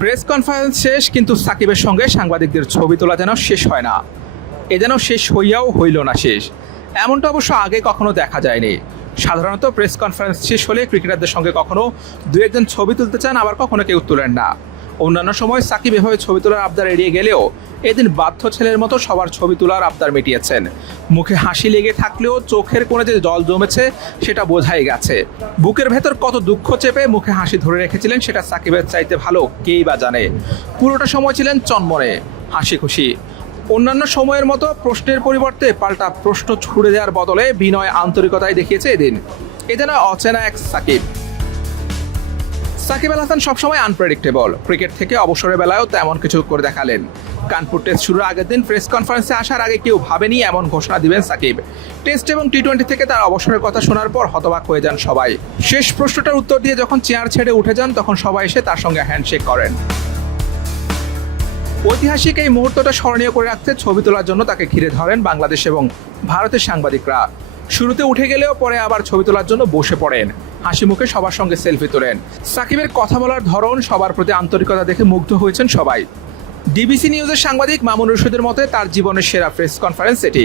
Press conference শেষ, কিন্তু সাকিবের সঙ্গে সাংবাদিকদের ছবি তোলা যেন শেষ হয় না। এ যেন শেষ হইয়াও হইল না শেষ। এমনটা অবশ্য আগে কখনো দেখা যায়নি। সাধারণত প্রেস কনফারেন্স শেষ হলে ক্রিকেটারদের সঙ্গে কখনো দু একজন ছবি তুলতে চান, আবার কখনো কেউ তুলেন না। অন্যান্য সময় সাকিব এভাবে ছবি তোলার আবদার এড়িয়ে গেলেও এদিন বাধ্য ছেলের মতো সবার ছবি তোলার আবদার মিটিয়েছেন। মুখে হাসি লেগে থাকলেও চোখের কোণে যে জল জমেছে, সেটা বোঝাই গেছে। বুকের ভেতর কত দুঃখ চেপে মুখে হাসি ধরে রেখেছিলেন, সেটা সাকিবের চাইতে ভালো কেই বা জানে। পুরোটা সময় ছিলেন চন্মনে, হাসি খুশি। অন্যান্য সময়ের মতো প্রশ্নের পরিবর্তে পাল্টা প্রশ্ন ছুড়ে দেওয়ার বদলে বিনয় আন্তরিকতায় দেখিয়েছে এদিন। এ যেন অচেনা এক সাকিব। সাকিব আল হাসান সবসময় আনপ্রেডিক্টেবল ক্রিকেট থেকে অবসরের বেলায়ও তেমন কিছু করে দেখালেন। কানপুর টেস্ট শুরুর আগের দিন প্রেস কনফারেন্সে আসার আগে কেউ ভাবেনি এমন ঘোষণা দিবেন সাকিব। টেস্ট এবং টি টোয়েন্টি থেকে তার অবসরের কথা শোনার পর হতবাক হয়ে যান সবাই। শেষ প্রশ্নটার উত্তর দিয়ে যখন চেয়ার ছেড়ে উঠে যান, তখন সবাই এসে তার সঙ্গে হ্যান্ডশেক করেন। ঐতিহাসিক এই মুহূর্তটা স্মরণীয় করে রাখতে ছবি তোলার জন্য তাকে ঘিরে ধরেন বাংলাদেশ এবং ভারতের সাংবাদিকরা। শুরুতে উঠে গেলেও পরে আবার ছবি তোলার জন্য বসে পড়েন। হাসি মুখে সবার সঙ্গে সেলফি তোলেন। সাকিবের কথা বলার ধরন, সবার প্রতি আন্তরিকতা দেখে মুগ্ধ হয়েছেন সবাই। ডিবিসি নিউজের সাংবাদিক মামুন রশিদের মতে তার জীবনের সেরা প্রেস কনফারেন্স এটি।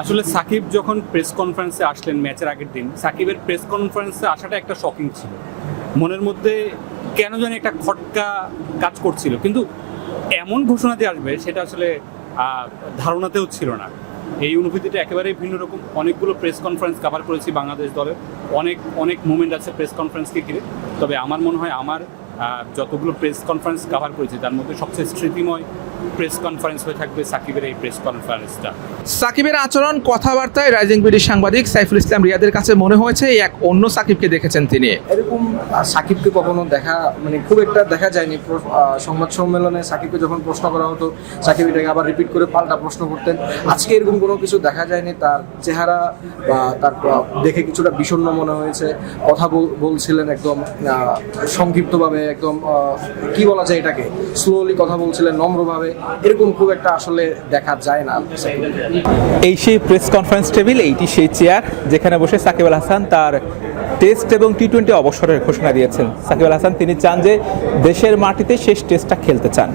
আসলে সাকিব যখন প্রেস কনফারেন্সে আসলেন ম্যাচের আগের দিন, সাকিবের প্রেস কনফারেন্সে আসাটা একটা শকিং ছিল। মনের মধ্যে কেন জানি একটা খটকা কাজ করছিল। কিন্তু এমন ঘোষণা দিয়ে আসবে, সেটা আসলে ধারণাতেও ছিল না। এই অনুভূতিটা একেবারেই ভিন্ন রকম। অনেকগুলো প্রেস কনফারেন্স কাভার করেছি বাংলাদেশ দলের। অনেক অনেক মুভমেন্ট আছে প্রেস কনফারেন্সকে ঘিরে। তবে আমার মনে হয় আমার যতগুলো প্রেস কনফারেন্স কভার করেছি তার মধ্যে সবচেয়ে স্মৃতিময় প্রেস কনফারেন্স হয়ে থাকবে সাকিবের এই প্রেস কনফারেন্সটা সাকিবের আচরণ কথাবার্তায় রাইজিং বিডির সাংবাদিক সাইফুল ইসলাম রিয়াদের কাছে মনে হয়েছে এই এক অন্য সাকিবকে দেখেছেন তিনি। এরকম সাকিবকে কখনো দেখা মানে খুব একটা দেখা যায়নি। সংবাদ সম্মেলনে সাকিবকে যখন প্রশ্ন করা হতো সাকিব এটাকে আবার রিপিট করে পাল্টা প্রশ্ন করতেন। আজকে এরকম কোনো কিছু দেখা যায়নি। তার চেহারা বা তার দেখে কিছুটা বিষণ্ণ মনে হয়েছে। কথা বলছিলেন একদম সংক্ষিপ্তভাবে একদম কি বলা যায় এটাকে স্লোলি কথা বলছিলেন নম্রভাবে, এরকম খুব একটা আসলে দেখা যায় না। এই সেই প্রেস কনফারেন্স টেবিল এইটি সেই চেয়ার যেখানে বসে সাকিব আল হাসান তার টেস্ট এবং টি টোয়েন্টি অবসরের ঘোষণা দিয়েছেন। সাকিব আল হাসান, তিনি চান যে দেশের মাটিতে শেষ টেস্টটা খেলতে চান।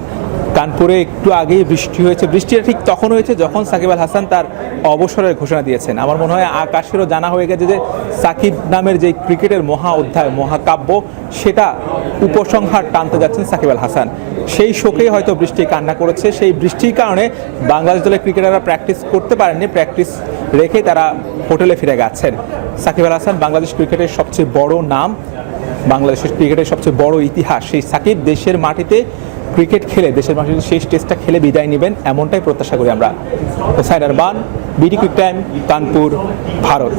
কানপুরে একটু আগেই বৃষ্টি হয়েছে। বৃষ্টিটা ঠিক তখন হয়েছে যখন সাকিব আল হাসান তার অবসরের ঘোষণা দিয়েছেন। আমার মনে হয় আকাশেরও জানা হয়ে গেছে যে সাকিব নামের যে ক্রিকেটের মহা অধ্যায়, মহাকাব্য, সেটা উপসংহার টানতে যাচ্ছেন সাকিব আল হাসান। সেই শোকেই হয়তো বৃষ্টি কান্না করেছে। সেই বৃষ্টির কারণে বাংলাদেশ দলের ক্রিকেটাররা প্র্যাকটিস করতে পারেননি, প্র্যাকটিস রেখে তারা হোটেলে ফিরে গেছেন। সাকিব আল হাসান বাংলাদেশ ক্রিকেটের সবচেয়ে বড় নাম। বাংলাদেশের ক্রিকেটের সবচেয়ে বড় ইতিহাস। সেই সাকিব দেশের মাটিতে ক্রিকেট খেলে, দেশের মাটিতে শেষ টেস্টটা খেলে বিদায় নেবেন, এমনটাই প্রত্যাশা করি আমরা। Hossain urban BD quick time Kanpur Bharat